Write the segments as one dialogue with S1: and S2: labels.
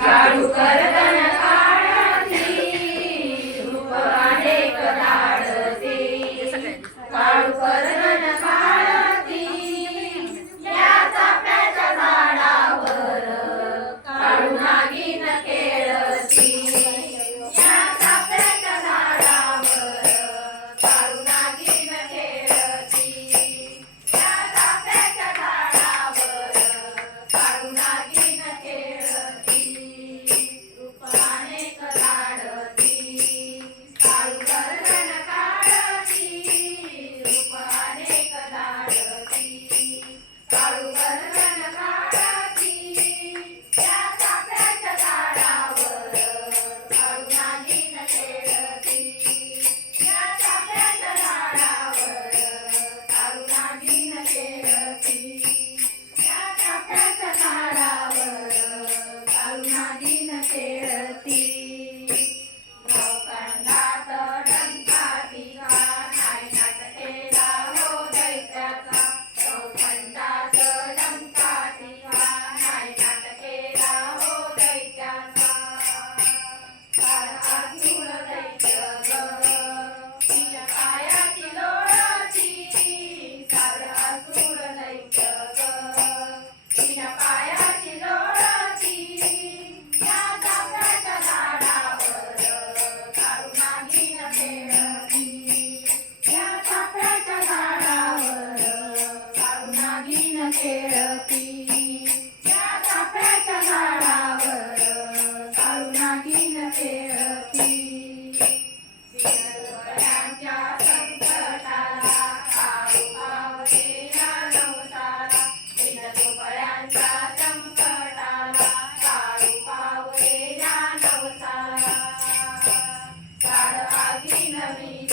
S1: కడుకరగా Podcast. Navi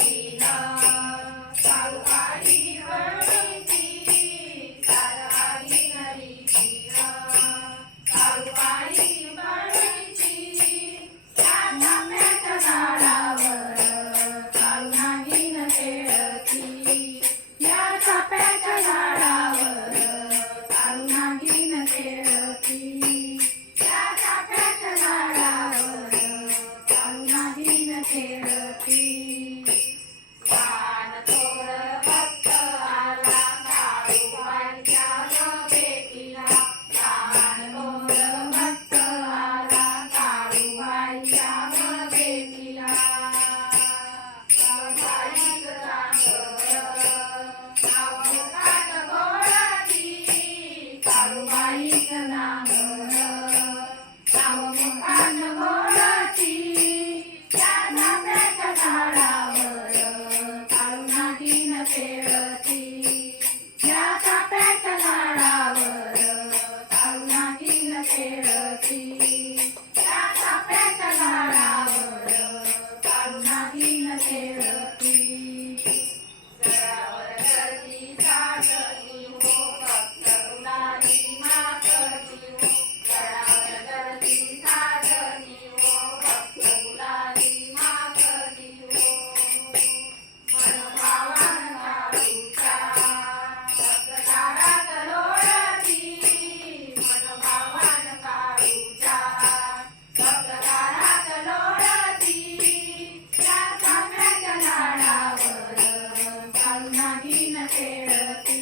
S1: care. Nagina up.